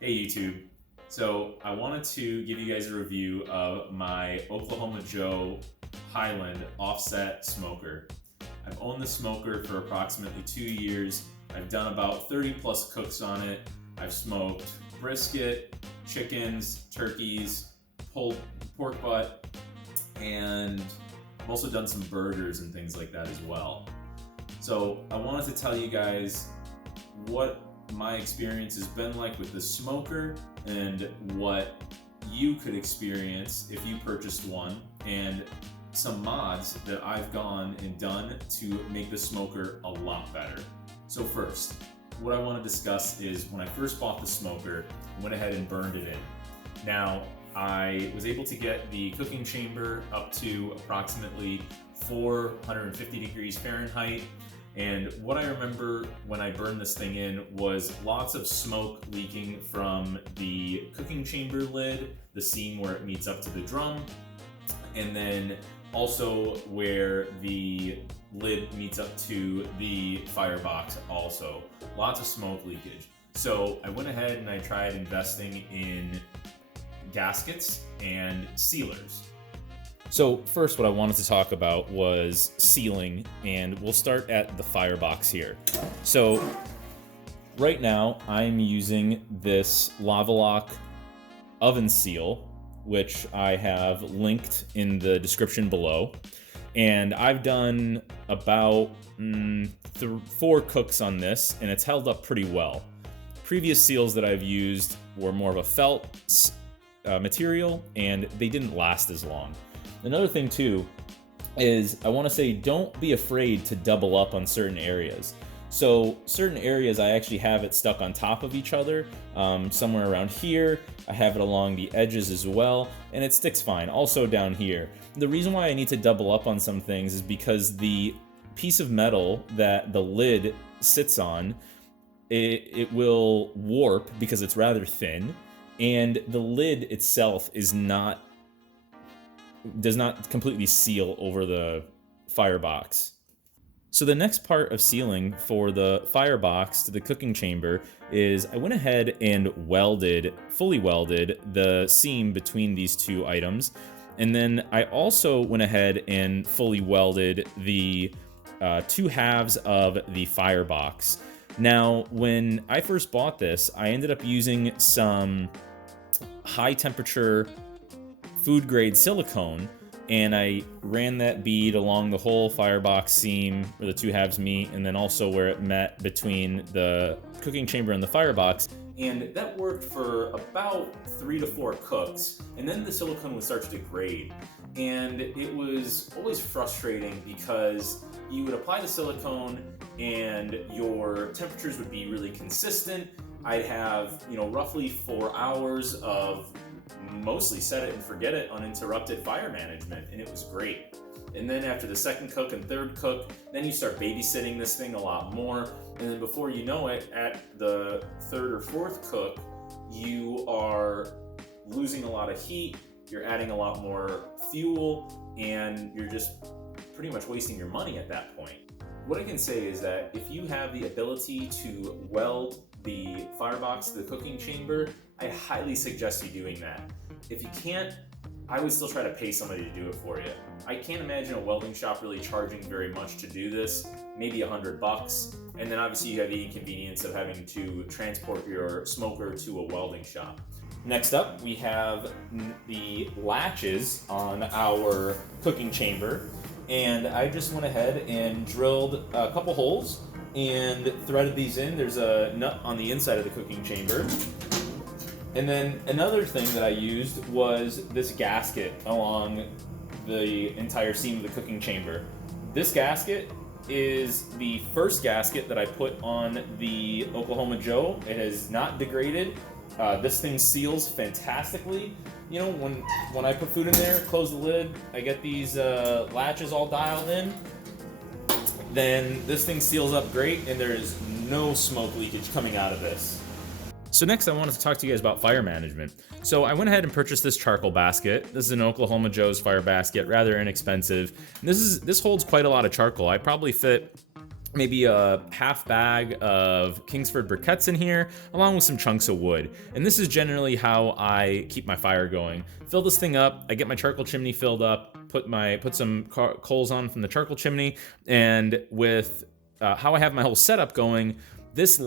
Hey YouTube. So I wanted to give you guys a review of my Oklahoma Joe Highland offset smoker. I've owned the smoker for approximately 2 years. I've done about 30 plus cooks on it. I've smoked brisket, chickens, turkeys, pulled pork butt, and I've also done some burgers and things like that as well. So I wanted to tell you guys what my experience has been like with the smoker and what you could experience if you purchased one, and some mods that I've gone and done to make the smoker a lot better. So first, what I want to discuss is when I first bought the smoker, I went ahead and burned it in. Now, I was able to get the cooking chamber up to approximately 450 degrees Fahrenheit. And what I remember when I burned this thing in was lots of smoke leaking from the cooking chamber lid, the seam where it meets up to the drum, and then also where the lid meets up to the firebox also. Lots of smoke leakage. So I went ahead and I tried investing in gaskets and sealers. So first, what I wanted to talk about was sealing, and we'll start at the firebox here. So right now I'm using this Lava-Lock oven seal, which I have linked in the description below. And I've done about 4 cooks on this, and it's held up pretty well. Previous seals that I've used were more of a felt material, and they didn't last as long. Another thing too is I want to say don't be afraid to double up on certain areas. So certain areas I actually have it stuck on top of each other, somewhere around here. I have it along the edges as well, and it sticks fine. Also down here. The reason why I need to double up on some things is because the piece of metal that the lid sits on, it will warp because it's rather thin, and the lid itself does not completely seal over the firebox. So the next part of sealing for the firebox to the cooking chamber is I went ahead and fully welded the seam between these two items. And then I also went ahead and fully welded the 2 halves of the firebox. Now, when I first bought this, I ended up using some high temperature food grade silicone, and I ran that bead along the whole firebox seam where the 2 halves meet, and then also where it met between the cooking chamber and the firebox. And that worked for about 3 to 4 cooks, and then the silicone would start to degrade. And it was always frustrating because you would apply the silicone and your temperatures would be really consistent. I'd have, roughly 4 hours of mostly set it and forget it uninterrupted fire management, and it was great. And then after the second cook and third cook, then you start babysitting this thing a lot more, and then before you know it, at the third or fourth cook, you are losing a lot of heat, you're adding a lot more fuel, and you're just pretty much wasting your money at that point. What I can say is that if you have the ability to weld the firebox to the cooking chamber, I highly suggest you doing that. If you can't, I would still try to pay somebody to do it for you. I can't imagine a welding shop really charging very much to do this, maybe $100, and then obviously you have the inconvenience of having to transport your smoker to a welding shop. Next up, we have the latches on our cooking chamber, and I just went ahead and drilled a couple holes and threaded these in. There's a nut on the inside of the cooking chamber. And then another thing that I used was this gasket along the entire seam of the cooking chamber. This gasket is the first gasket that I put on the Oklahoma Joe. It has not degraded. This thing seals fantastically. When I put food in there, close the lid, I get these latches all dialed in, then this thing seals up great, and there is no smoke leakage coming out of this. So next I wanted to talk to you guys about fire management. So I went ahead and purchased this charcoal basket. This is an Oklahoma Joe's fire basket, rather inexpensive. And this holds quite a lot of charcoal. I probably fit maybe a half bag of Kingsford briquettes in here, along with some chunks of wood. And this is generally how I keep my fire going. Fill this thing up, I get my charcoal chimney filled up, put some coals on from the charcoal chimney, and with how I have my whole setup going, this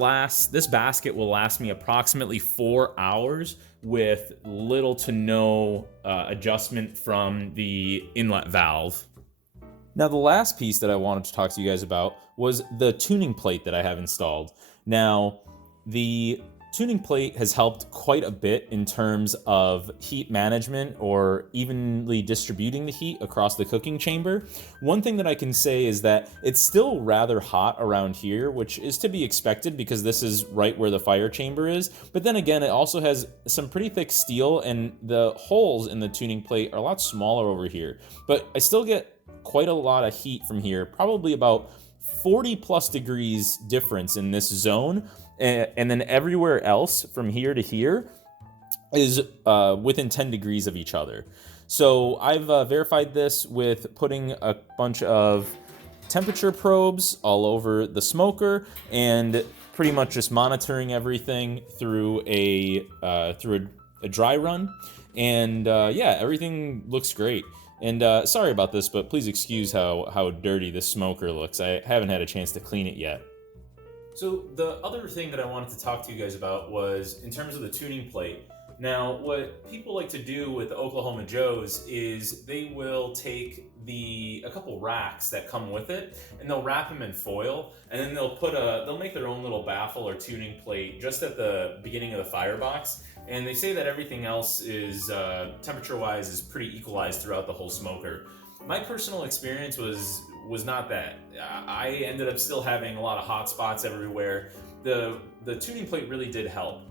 basket will last me approximately 4 hours with little to no adjustment from the inlet valve. Now, the last piece that I wanted to talk to you guys about was the tuning plate that I have installed. Now, the tuning plate has helped quite a bit in terms of heat management or evenly distributing the heat across the cooking chamber. One thing that I can say is that it's still rather hot around here, which is to be expected because this is right where the fire chamber is. But then again, it also has some pretty thick steel, and the holes in the tuning plate are a lot smaller over here. But I still get quite a lot of heat from here, probably about 40 plus degrees difference in this zone, and then everywhere else from here to here is within 10 degrees of each other. So I've verified this with putting a bunch of temperature probes all over the smoker and pretty much just monitoring everything through a dry run, and yeah, everything looks great. And sorry about this, but please excuse how dirty this smoker looks. I haven't had a chance to clean it yet. So the other thing that I wanted to talk to you guys about was in terms of the tuning plate. Now, what people like to do with the Oklahoma Joes is they will take a couple racks that come with it, and they'll wrap them in foil, and then they'll make their own little baffle or tuning plate just at the beginning of the firebox. And they say that everything else is, temperature-wise, is pretty equalized throughout the whole smoker. My personal experience was not that. I ended up still having a lot of hot spots everywhere. The tuning plate really did help.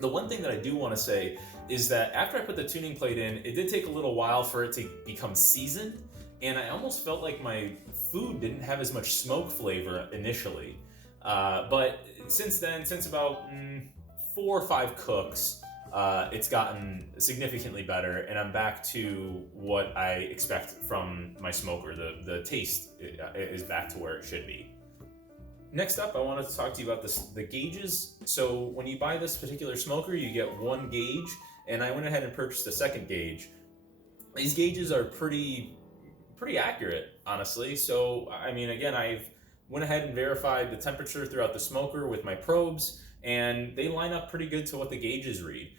The one thing that I do want to say is that after I put the tuning plate in, it did take a little while for it to become seasoned, and I almost felt like my food didn't have as much smoke flavor initially. But since then, since about 4 or 5 cooks, it's gotten significantly better, and I'm back to what I expect from my smoker. The taste is back to where it should be. Next up, I wanted to talk to you about the gauges. So when you buy this particular smoker, you get 1 gauge, and I went ahead and purchased a 2nd gauge. These gauges are pretty accurate, honestly. So, I mean, again, I've went ahead and verified the temperature throughout the smoker with my probes, and they line up pretty good to what the gauges read.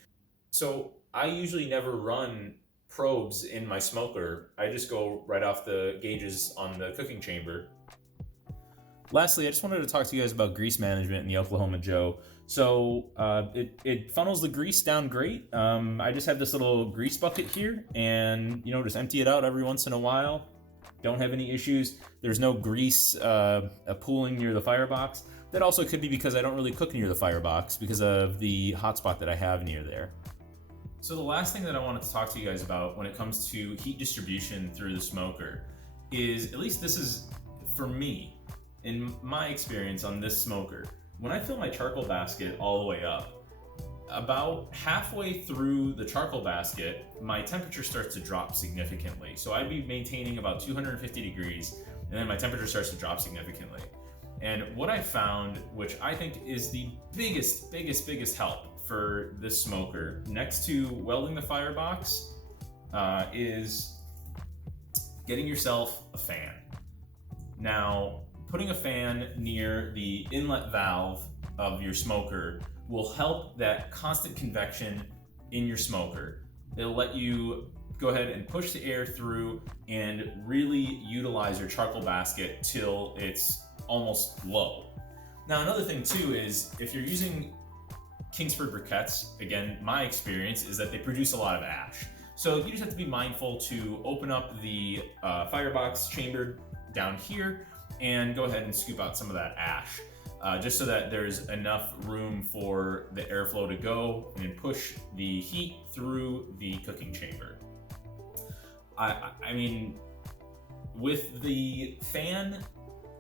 So I usually never run probes in my smoker. I just go right off the gauges on the cooking chamber. Lastly, I just wanted to talk to you guys about grease management in the Oklahoma Joe. So it funnels the grease down great. I just have this little grease bucket here, and just empty it out every once in a while. Don't have any issues. There's no grease pooling near the firebox. That also could be because I don't really cook near the firebox because of the hotspot that I have near there. So the last thing that I wanted to talk to you guys about when it comes to heat distribution through the smoker is, at least this is for me, in my experience on this smoker, when I fill my charcoal basket all the way up, about halfway through the charcoal basket, my temperature starts to drop significantly. So I'd be maintaining about 250 degrees, and then my temperature starts to drop significantly. And what I found, which I think is the biggest help for this smoker, next to welding the firebox, is getting yourself a fan. Now, putting a fan near the inlet valve of your smoker will help that constant convection in your smoker. It'll let you go ahead and push the air through and really utilize your charcoal basket till it's almost low. Now, another thing too is if you're using Kingsford briquettes, again, my experience is that they produce a lot of ash. So you just have to be mindful to open up the firebox chamber down here and go ahead and scoop out some of that ash, just so that there's enough room for the airflow to go and push the heat through the cooking chamber. I mean, with the fan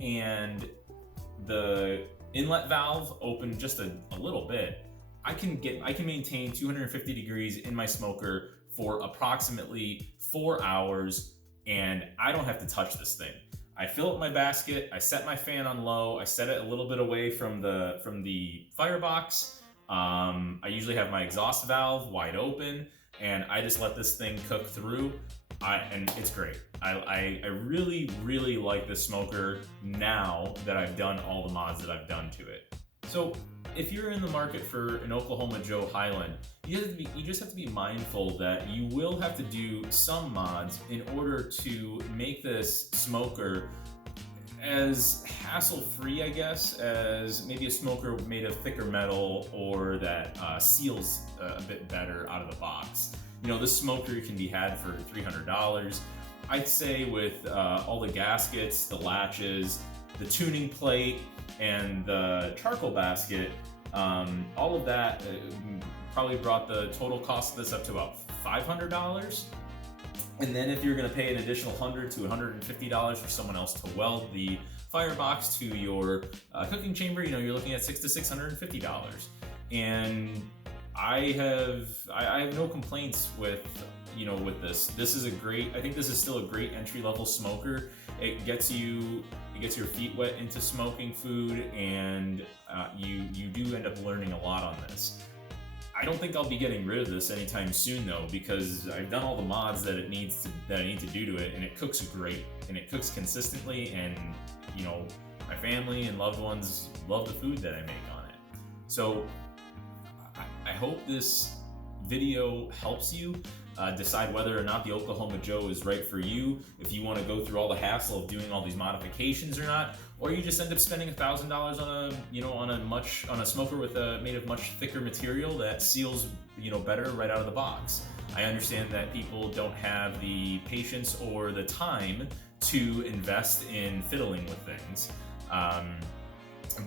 and the inlet valve open just a little bit, I can maintain 250 degrees in my smoker for approximately 4 hours, and I don't have to touch this thing. I fill up my basket, I set my fan on low, I set it a little bit away from the firebox. I usually have my exhaust valve wide open, and I just let this thing cook through. And it's great. I really, really like this smoker now that I've done all the mods that I've done to it. So if you're in the market for an Oklahoma Joe Highland, you just have to be mindful that you will have to do some mods in order to make this smoker as hassle-free, I guess, as maybe a smoker made of thicker metal or that seals a bit better out of the box. You know, this smoker can be had for $300. I'd say with all the gaskets, the latches, the tuning plate, and the charcoal basket, all of that probably brought the total cost of this up to about $500. And then if you're going to pay an additional $100 to $150 for someone else to weld the firebox to your cooking chamber, you know, you're looking at $600 to $650. And I have no complaints with, you know, with this. This is I think this is still a great entry-level smoker. It gets your feet wet into smoking food, and you do end up learning a lot on this. I don't think I'll be getting rid of this anytime soon though, because I've done all the mods that I need to do to it, and it cooks great, and it cooks consistently, and you know, my family and loved ones love the food that I make on it. So I hope this video helps you decide whether or not the Oklahoma Joe is right for you, if you want to go through all the hassle of doing all these modifications or not, or you just end up spending $1,000 on a smoker made of much thicker material that seals, you know, better right out of the box. I understand that people don't have the patience or the time to invest in fiddling with things,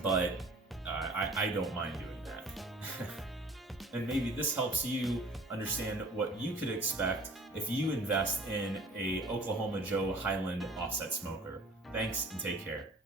but I don't mind doing that. And maybe this helps you understand what you could expect if you invest in a Oklahoma Joe Highland offset smoker. Thanks and take care.